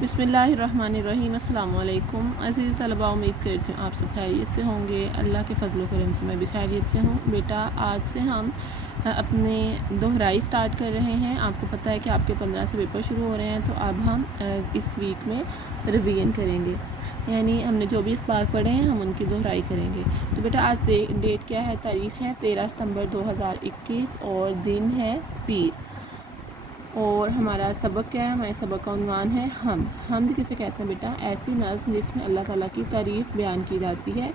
बिस्मिल्लाहिर्रहमानिर्रहीम। अस्सलाम वालेकुम अज़ीज़ तलबा, उम्मीद करती हूँ आप सब खैरियत से होंगे। अल्लाह के फजल करम से मैं भी खैरियत से हूँ। बेटा, आज से हम अपने दोहराई स्टार्ट कर रहे हैं। आपको पता है कि आपके 15 से पेपर शुरू हो रहे हैं, तो अब हम इस वीक में रिवीजन करेंगे, यानी हमने जो भी इस बार पढ़े हैं हम उनकी दोहराई करेंगे। तो बेटा, आज डेट क्या है, तारीख़ है 13 सितंबर 2021 और दिन है पीर। और हमारा सबक क्या है, हमारे सबक का उन्वान है हमद किसे कहते हैं बेटा? ऐसी नज़्म जिसमें अल्लाह ताला की तारीफ़ बयान की जाती है।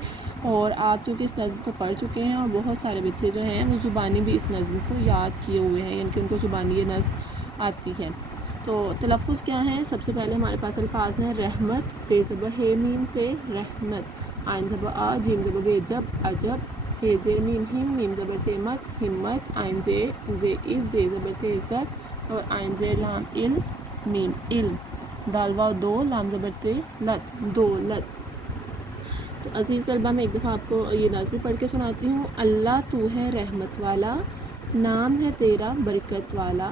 और आप चूँकि इस नज़्म को पढ़ चुके हैं और बहुत सारे बच्चे जो हैं वो ज़ुबानी भी इस नज़्म को याद किए हुए हैं, यानी कि उनको ज़ुबानी ये नज़्म आती है। तो तलफ़ुज़ क्या है? सबसे पहले हमारे पास अल्फाज हैं रहमत, पे ज़बर हे मीम ते रहमत, आइन ज़बर आ, जीम ज़बर बे जब अजब, हे ज़ेर मीम हिम, मीम ज़बर ते मत हिम्मत, आइन जे इज़, जे ज़बर ते इज़्ज़त, और आइन ज़ेर लाम इल मीम इल्म, दाल वाव दो, लाम ज़बर ते लत दौलत। तो अज़ीज़ तलबा, मैं एक दफ़ा आपको ये नज़्म पढ़ के सुनाती हूँ। अल्लाह तू है रहमत वाला, नाम है तेरा बरकत वाला,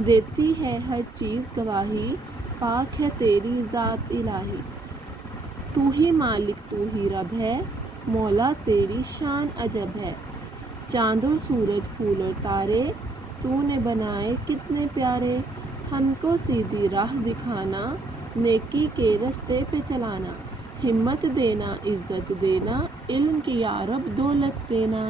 देती है हर चीज़ गवाही, पाक है तेरी ज़ात इलाही, तू ही मालिक तू ही रब है, मौला तेरी शान अजब है, चाँद और सूरज फूल और तारे तूने बनाए कितने प्यारे, हमको सीधी राह दिखाना, नेकी के रास्ते पे चलाना, हिम्मत देना इज़्ज़त देना, इल्म की या रब दौलत देना।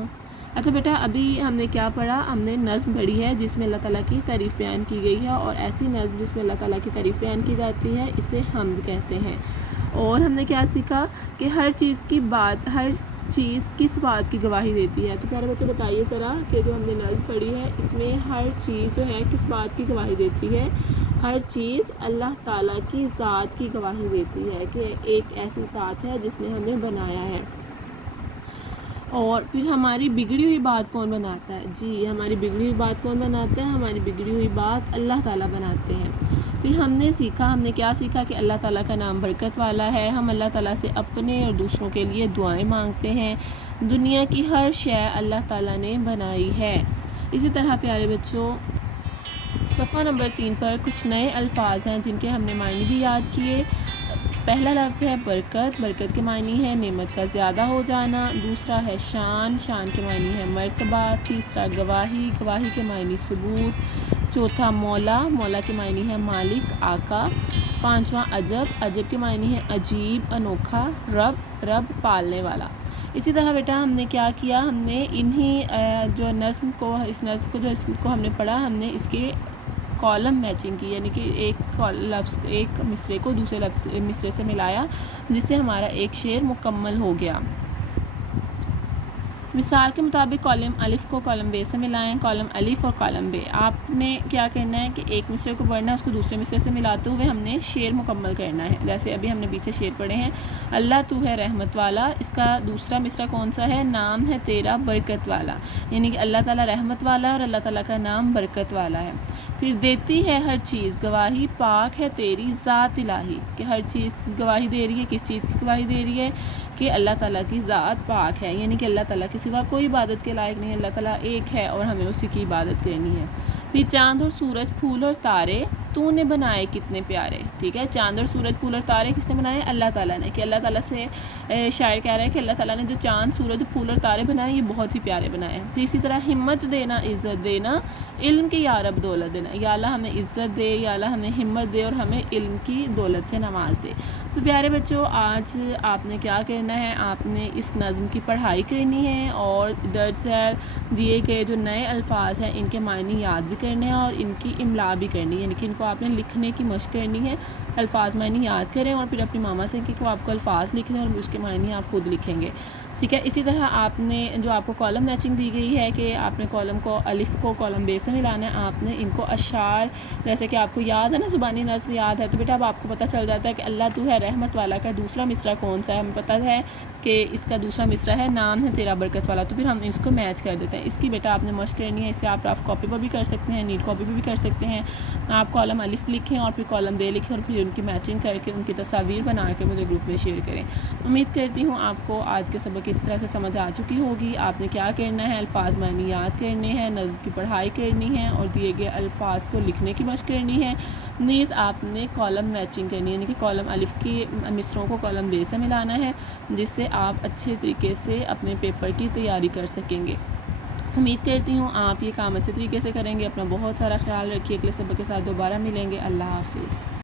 अच्छा बेटा, अभी हमने क्या पढ़ा? हमने नज़्म पढ़ी है जिसमें अल्लाह ताला की तारीफ़ बयान की गई है, और ऐसी नज़्म जिसमें अल्लाह ताला की तारीफ़ बयान की जाती है इसे हमद कहते हैं। और हमने क्या सीखा कि हर चीज़ किस बात की गवाही देती है। तो प्यारे बच्चों, बताइए ज़रा कि जो हमने नज़्म पढ़ी है इसमें हर चीज़ जो है किस बात की गवाही देती है? हर चीज़ अल्लाह ताला की ज़ात की गवाही देती है कि एक ऐसी ज़ात है जिसने हमें बनाया है। और फिर हमारी बिगड़ी हुई बात कौन बनाता है? जी, हमारी बिगड़ी हुई बात कौन बनाता है? हमारी बिगड़ी हुई बात अल्लाह ताला बनाते हैं। फिर हमने क्या सीखा कि अल्लाह ताला का नाम बरकत वाला है। हम अल्लाह ताला से अपने और दूसरों के लिए दुआएं मांगते हैं। दुनिया की हर शय अल्लाह ताला ने बनाई है। इसी तरह प्यारे बच्चों, सफ़ा नंबर 3 पर कुछ नए अल्फाज हैं जिनके हमने मायने भी याद किए। पहला लफ्ज़ है बरकत, बरकत के मायने है नेमत का ज़्यादा हो जाना। दूसरा है शान, शान के मायने है मर्तबा। तीसरा गवाही, गवाही के मायने सबूत। चौथा मौला, मौला के मायने है मालिक आका। पांचवा अजब, अजब के मायने है अजीब अनोखा। रब, रब पालने वाला। इसी तरह बेटा हमने क्या किया, हमने इन्हीं जो नज़्म को इसको हमने पढ़ा, हमने इसके कॉलम मैचिंग की, यानी कि एक मिसरे को दूसरे मिसरे से मिलाया, जिससे हमारा एक शेर मुकम्मल हो गया। मिसाल के मुताबिक कॉलम अलिफ को कॉलम बे से मिलाएं। कॉलम अलिफ और कॉलम बे, आपने क्या करना है कि एक मिसरे को पढ़ना है, उसको दूसरे मिसरे से मिलाते हुए हमने शेर मुकम्मल करना है। जैसे अभी हमने पीछे शेर पढ़े हैं, अल्लाह तू है रहमत वाला, इसका दूसरा मिसरा कौन सा है? नाम है तेरा बरकत वाला, यानी कि अल्लाह ताला रहमत वाला है और अल्लाह ताला का नाम बरकत वाला है। फिर देती है हर चीज़ गवाही, पाक है तेरी ज़ात इलाही, कि हर चीज़ गवाही दे रही है। किस चीज़ की गवाही दे रही है? कि अल्लाह ताला की ज़ात पाक है, यानी कि अल्लाह ताला के सिवा कोई इबादत के लायक नहीं है, अल्लाह ताला एक है और हमें उसी की इबादत करनी है। फिर चाँद और सूरज फूल और तारे तूने बनाए कितने प्यारे। ठीक है, चाँद और सूरज फूल और तारे किसने बनाए? अल्लाह ताला ने। कि अल्लाह ताला से शायर कह रहा है कि अल्लाह ताला ने जो चाँद सूरज फूल और तारे बनाए ये बहुत ही प्यारे बनाए हैं। फिर इसी तरह हिम्मत देना इज़्ज़त देना, इल्म की या रब दौलत देना, या अल्लाह हमें इज़्ज़त दे, या अल्लाह हमें हिम्मत दे और हमें इल्म की दौलत से नवाज दे। तो प्यारे बच्चों, आज आपने क्या करना है, आपने इस नज़्म की पढ़ाई करनी है और दर्ज दिए गए जो नए अल्फाज हैं इनके मायने याद भी करने हैं और इनकी इमला भी करनी है, यानी कि इनको आपने लिखने की मशक़ करनी है। अल्फाज मायने याद करें और फिर अपनी मामा से कि वो आपको अल्फाज लिखने और उसके मायने आप खुद लिखेंगे। ठीक है, इसी तरह आपने जो आपको कॉलम मैचिंग दी गई है कि आपने कॉलम को अलिफ को कॉलम बे से मिलाना है, आपने इनको अशार, जैसे कि आपको याद है ना, ज़ुबानी नज़्म याद है, तो बेटा अब आपको पता चल जाता है कि अल्लाह तू है रहमत वाला का दूसरा मिसरा कौन सा है। हमें पता है कि इसका दूसरा मिसरा है नाम है तेरा बरकत वाला, तो फिर हम इसको मैच कर देते हैं। इसकी बेटा आपने मशक़ करनी है, इसे आप रफ कॉपी पर भी कर सकते हैं, नीट कॉपी पर भी कर सकते हैं। आप کالم الف لکھیں اور پھر کالم بے لکھیں اور پھر ان کی میچنگ کر کے ان کی تصاویر بنا کے مجھے گروپ میں شیئر کریں۔ امید کرتی ہوں آپ کو آج کے سبق اچھی طرح سے سمجھ آ چکی ہوگی۔ آپ نے کیا کرنا ہے، الفاظ معنی یاد کرنے ہیں، نظم کی پڑھائی کرنی ہے اور دیے گئے الفاظ کو لکھنے کی مشق کرنی ہے۔ نیز آپ نے کالم میچنگ کرنی ہے، یعنی کہ کالم الف کی مصروں کو کالم بے سے ملانا ہے، جس سے آپ اچھے طریقے سے اپنے پیپر کی تیاری کر سکیں گے۔ امید کرتی ہوں آپ یہ کام اچھے طریقے سے کریں گے۔ اپنا بہت سارا خیال رکھیے۔ اگلے سبق کے ساتھ دوبارہ ملیں گے۔ اللہ حافظ۔